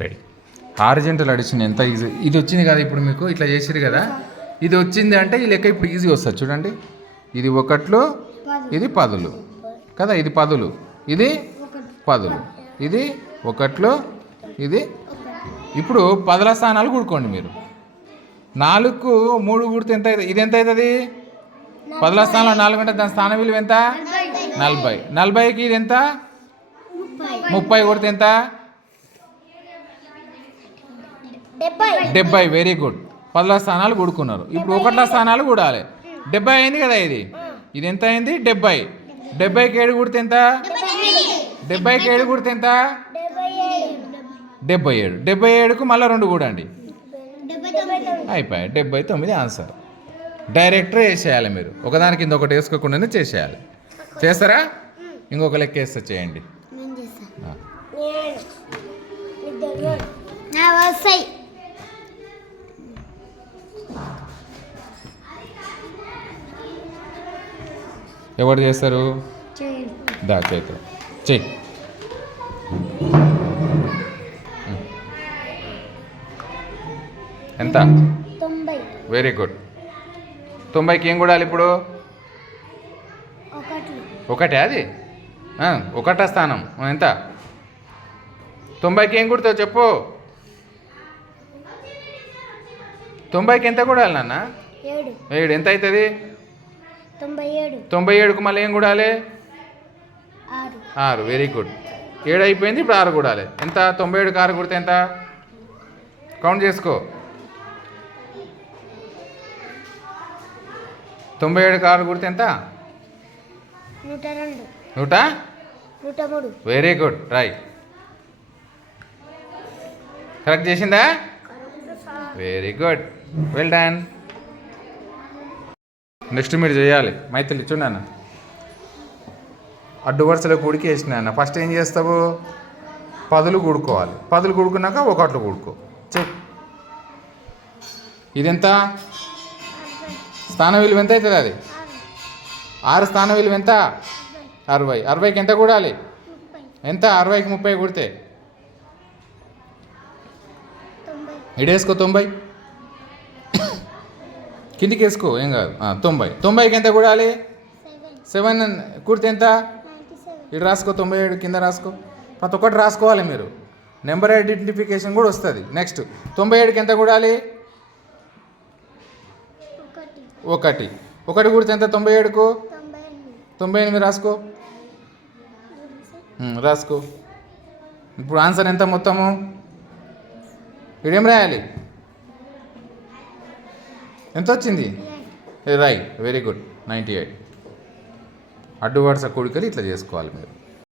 Ready. Horizontal addition ఎంత easy. ఇది వచ్చింది కదా ఇప్పుడు మీకు, ఇట్లా చేసిరు కదా, ఇది వచ్చింది అంటే ఈ లెక్క ఇప్పుడు ఈజీ వస్తుంది చూడండి. ఇది ఒకట్లు, ఇది పదులు కదా, ఇది పదులు, ఇది పదులు, ఇది ఒకట్లు, ఇది. ఇప్పుడు పదుల స్థానాలు కూడుకోండి మీరు. 4కు 3 కూడితే ఎంత అవుతుంది? ఇది ఎంత అవుతుంది? పదుల స్థానంలో 4 అంటే దాని స్థాన విలువ ఎంత? 40. 40కి ఇది ఎంత? 30 కొడితే ఎంత? 70. Very good. పదుల స్థానాలు కూడుకున్నారు. ఇప్పుడు ఒకట్ల స్థానాలు కూడాలి. 70 అయింది కదా ఇది. ఇది ఎంత అయింది? 70. 70కి 7 కూడితే ఎంత? 70కి 7 కూడితే ఎంత? 77. 77కు మళ్ళీ 2 కూడండి, అయిపోయాయి. 79 ఆన్సర్. డైరెక్ట్గా వేసేయాలి మీరు, ఒకదాని కింద ఒకటి వేసుకోకుండానే చేసేయాలి. చేస్తారా? ఇంకొక లెక్క వేస్తే చేయండి. ఎవరు చేస్తారు? దా చేద్దాం, చెయ్యి. ఎంత? 90. Very good. 90కి ఏం కూడాలి ఇప్పుడు? ఒకటే అది ఒకట స్థానం ఎంత? 90కి ఏం కుడతావు చెప్పు? 90కి ఎంత కూడాలి నాన్న? 7. ఎంత అవుతుంది? 97కు మళ్ళీ ఏం కూడాలి? 6. Very good. 7 అయిపోయింది, ఇప్పుడు 6 కూడాలి. ఎంత? 97కి 6 కుడితే ఎంత? కౌంట్ చేసుకో. 97కి 6 కుడితే ఎంత? 103. Very good, right. కరెక్ట్ చేసిందా? Very good, well done. Next మీరు చేయాలి. మైథిలి చూడన్న, అడ్డు వరుసలో కూడికి వేసిన. ఫస్ట్ ఏం చేస్తావు? పదులు కూడుకోవాలి. పదులు కూడుకున్నాక ఒకట్లు కూడుకో. చెక్. ఇదెంత? స్థాన విలువ ఎంత అవుతుంది? అది 6 స్థాన విలువ ఎంత? 60. 60కి ఎంత కూడాలి? ఎంత? 60కి 30 కూడితే ఇడేసుకో. 90 కిందికి వేసుకో, ఏం కాదు. 90. 90కి ఎంత కూడాలి? 7 కూడితే ఎంత? ఇటు రాసుకో. 97 కింద రాసుకో. ప్రతి ఒక్కటి రాసుకోవాలి మీరు. నెంబర్ ఐడెంటిఫికేషన్ కూడా వస్తుంది. నెక్స్ట్ 97కి ఎంత కూడాలి? 1. 1 కూడితే ఎంత? 97కు 98 రాసుకో. రాసుకో. ఇప్పుడు ఆన్సర్ ఎంత మొత్తము? ఇదేం రాయాలి? ఎంత వచ్చింది? Right, very good, 98. అడ్డు వరుస కూడికలు ఇట్లా చేసుకోవాలి మీరు.